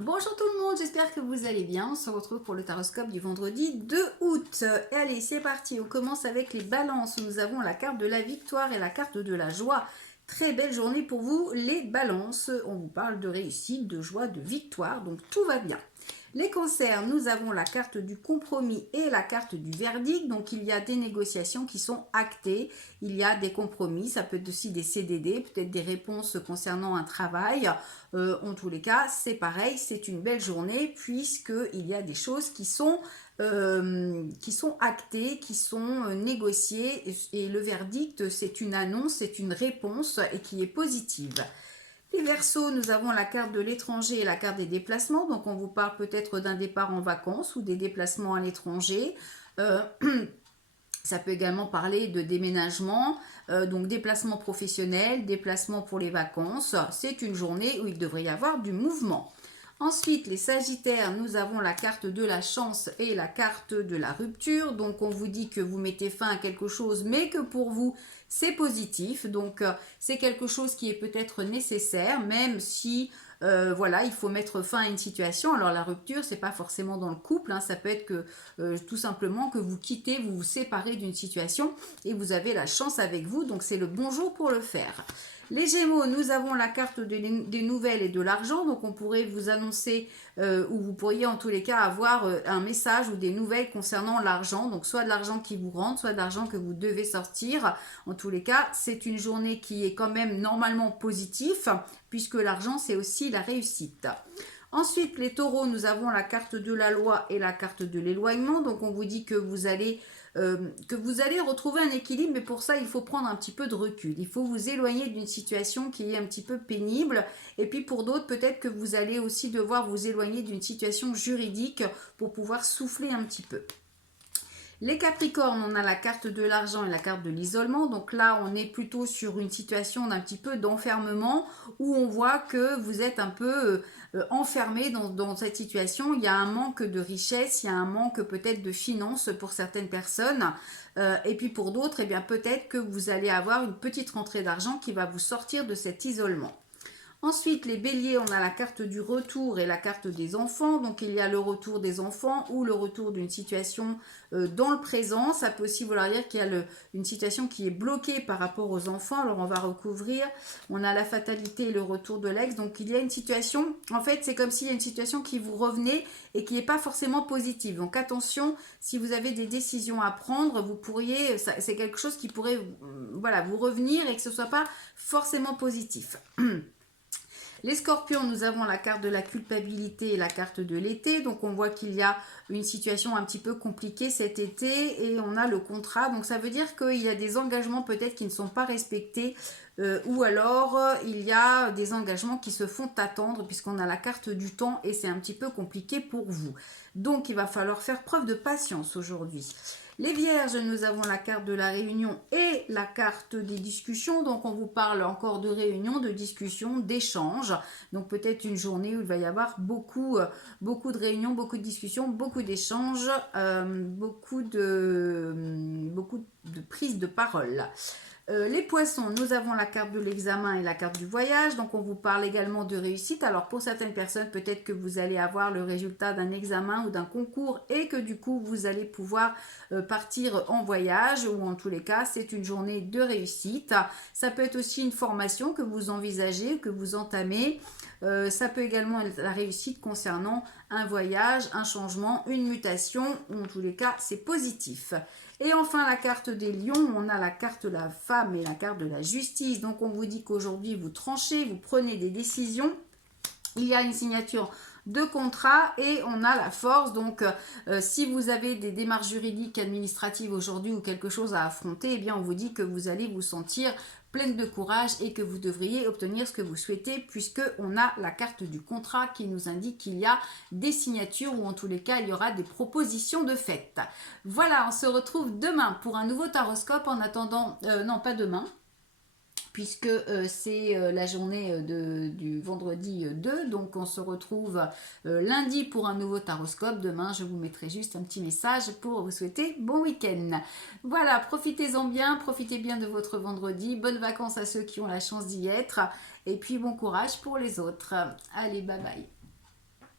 Bonjour tout le monde, j'espère que vous allez bien. On se retrouve pour le taroscope du vendredi 2 août. Et allez, c'est parti. On commence avec les balances. Nous avons la carte de la victoire et la carte de la joie. Très belle journée pour vous, les balances. On vous parle de réussite, de joie, de victoire, donc tout va bien. Les cancers, nous avons la carte du compromis et la carte du verdict. Donc, il y a des négociations qui sont actées. Il y a des compromis. Ça peut être aussi des CDD, peut-être des réponses concernant un travail. En tous les cas, c'est pareil. C'est une belle journée puisqu'il y a des choses qui sont actées, qui sont négociées. Et le verdict, c'est une annonce, c'est une réponse et qui est positive. Les Verseaux, nous avons la carte de l'étranger et la carte des déplacements. Donc, on vous parle peut-être d'un départ en vacances ou des déplacements à l'étranger. Ça peut également parler de déménagement, donc déplacement professionnel, déplacement pour les vacances. C'est une journée où il devrait y avoir du mouvement. Ensuite, les Sagittaires, nous avons la carte de la chance et la carte de la rupture. Donc, on vous dit que vous mettez fin à quelque chose, mais que pour vous, c'est positif. Donc, c'est quelque chose qui est peut-être nécessaire, même si, voilà, il faut mettre fin à une situation. Alors, la rupture, c'est pas forcément dans le couple. Ça peut être que, tout simplement, que vous quittez, vous vous séparez d'une situation et vous avez la chance avec vous. Donc, c'est le bon jour pour le faire. Les Gémeaux, nous avons la carte des nouvelles et de l'argent, donc on pourrait vous annoncer, ou vous pourriez en tous les cas avoir un message ou des nouvelles concernant l'argent, donc soit de l'argent qui vous rentre, soit de l'argent que vous devez sortir. En tous les cas, c'est une journée qui est quand même normalement positive, puisque l'argent c'est aussi la réussite. Ensuite, les taureaux, nous avons la carte de la loi et la carte de l'éloignement. Donc, on vous dit que vous allez retrouver un équilibre, mais pour ça, il faut prendre un petit peu de recul. Il faut vous éloigner d'une situation qui est un petit peu pénible. Et puis, pour d'autres, peut-être que vous allez aussi devoir vous éloigner d'une situation juridique pour pouvoir souffler un petit peu. Les Capricornes, on a la carte de l'argent et la carte de l'isolement. Donc là, on est plutôt sur une situation d'un petit peu d'enfermement où on voit que vous êtes un peu enfermé dans cette situation. Il y a un manque de richesse, il y a un manque peut-être de finances pour certaines personnes. Et puis pour d'autres, eh bien peut-être que vous allez avoir une petite rentrée d'argent qui va vous sortir de cet isolement. Ensuite, les béliers, on a la carte du retour et la carte des enfants. Donc, il y a le retour des enfants ou le retour d'une situation dans le présent. Ça peut aussi vouloir dire qu'il y a une situation qui est bloquée par rapport aux enfants. Alors, on va recouvrir. On a la fatalité et le retour de l'ex. Donc, il y a une situation, en fait, c'est comme s'il y a une situation qui vous revenait et qui n'est pas forcément positive. Donc, attention, si vous avez des décisions à prendre, vous pourriez, c'est quelque chose qui pourrait voilà, vous revenir et que ce ne soit pas forcément positif. Les scorpions, nous avons la carte de la culpabilité et la carte de l'été. Donc, on voit qu'il y a une situation un petit peu compliquée cet été et on a le contrat. Donc, ça veut dire qu'il y a des engagements peut-être qui ne sont pas respectés ou alors il y a des engagements qui se font attendre puisqu'on a la carte du temps et c'est un petit peu compliqué pour vous. Donc, il va falloir faire preuve de patience aujourd'hui. Les vierges, nous avons la carte de la réunion et la carte des discussions. Donc, on vous parle encore de réunion, de discussion, d'échange. Donc, peut-être une journée où il va y avoir beaucoup de réunions, beaucoup de discussions, beaucoup d'échanges, beaucoup de prise de parole. Les poissons, nous avons la carte de l'examen et la carte du voyage. Donc, on vous parle également de réussite. Alors, pour certaines personnes, peut-être que vous allez avoir le résultat d'un examen ou d'un concours et que du coup, vous allez pouvoir partir en voyage ou en tous les cas, c'est une journée de réussite. Ça peut être aussi une formation que vous envisagez, que vous entamez. Ça peut également être la réussite concernant un voyage, un changement, une mutation. En tous les cas, c'est positif. Et enfin, la carte des lions, on a la carte de la femme et la carte de la justice. Donc, on vous dit qu'aujourd'hui, vous tranchez, vous prenez des décisions. Il y a une signature de contrat et on a la force. Donc, si vous avez des démarches juridiques, administratives aujourd'hui ou quelque chose à affronter, eh bien, on vous dit que vous allez vous sentir pleine de courage et que vous devriez obtenir ce que vous souhaitez puisque on a la carte du contrat qui nous indique qu'il y a des signatures ou en tous les cas, il y aura des propositions de fait. Voilà, on se retrouve demain pour un nouveau taroscope. En attendant, non pas demain, puisque c'est la journée du vendredi 2. Donc, on se retrouve lundi pour un nouveau taroscope. Demain, je vous mettrai juste un petit message pour vous souhaiter bon week-end. Voilà, profitez-en bien, profitez bien de votre vendredi. Bonnes vacances à ceux qui ont la chance d'y être. Et puis, bon courage pour les autres. Allez, bye bye.